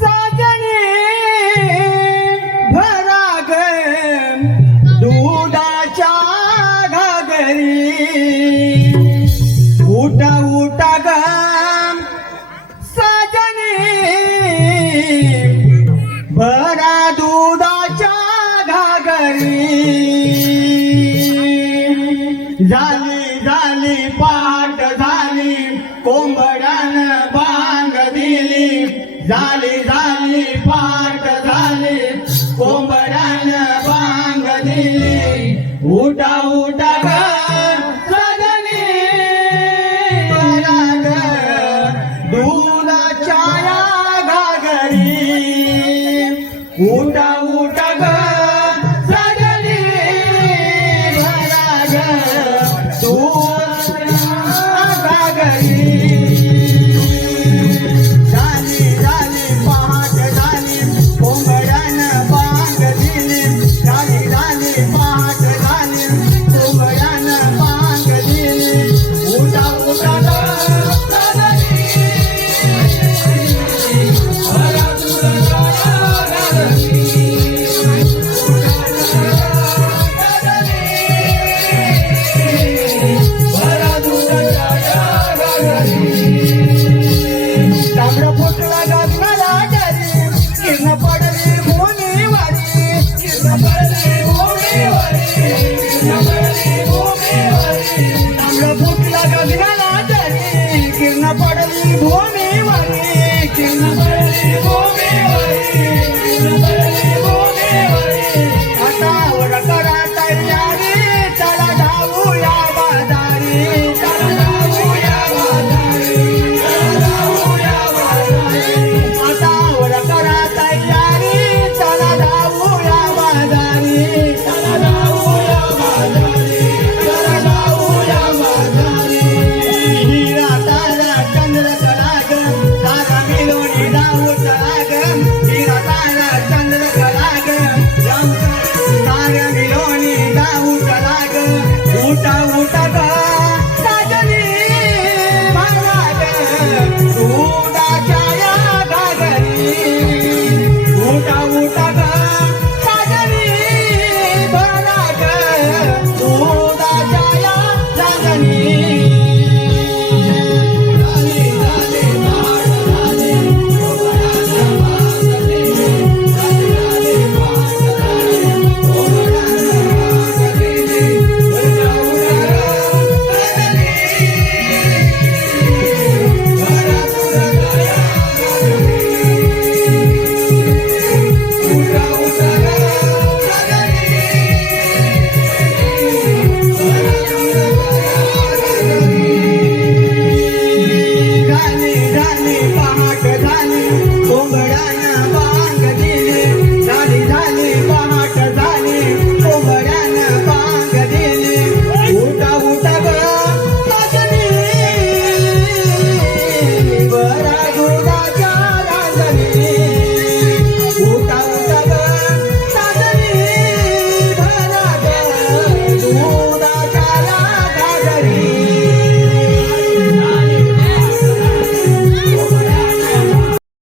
साजने भरा ग दुधाच्या घागरी उठा उठा ग साजने भरा दुधाच्या घागरी झाली झाली पाट झाली कोंबड्यानं बांग दिली झाली झाली पाट झाली कोंबड्यानं बांग दिली उठा उठा ग सजनी ग दुधाच्या घागरी उठा उठा ग सजनी ग दुधाच्या घागरी पडली भूमी वारी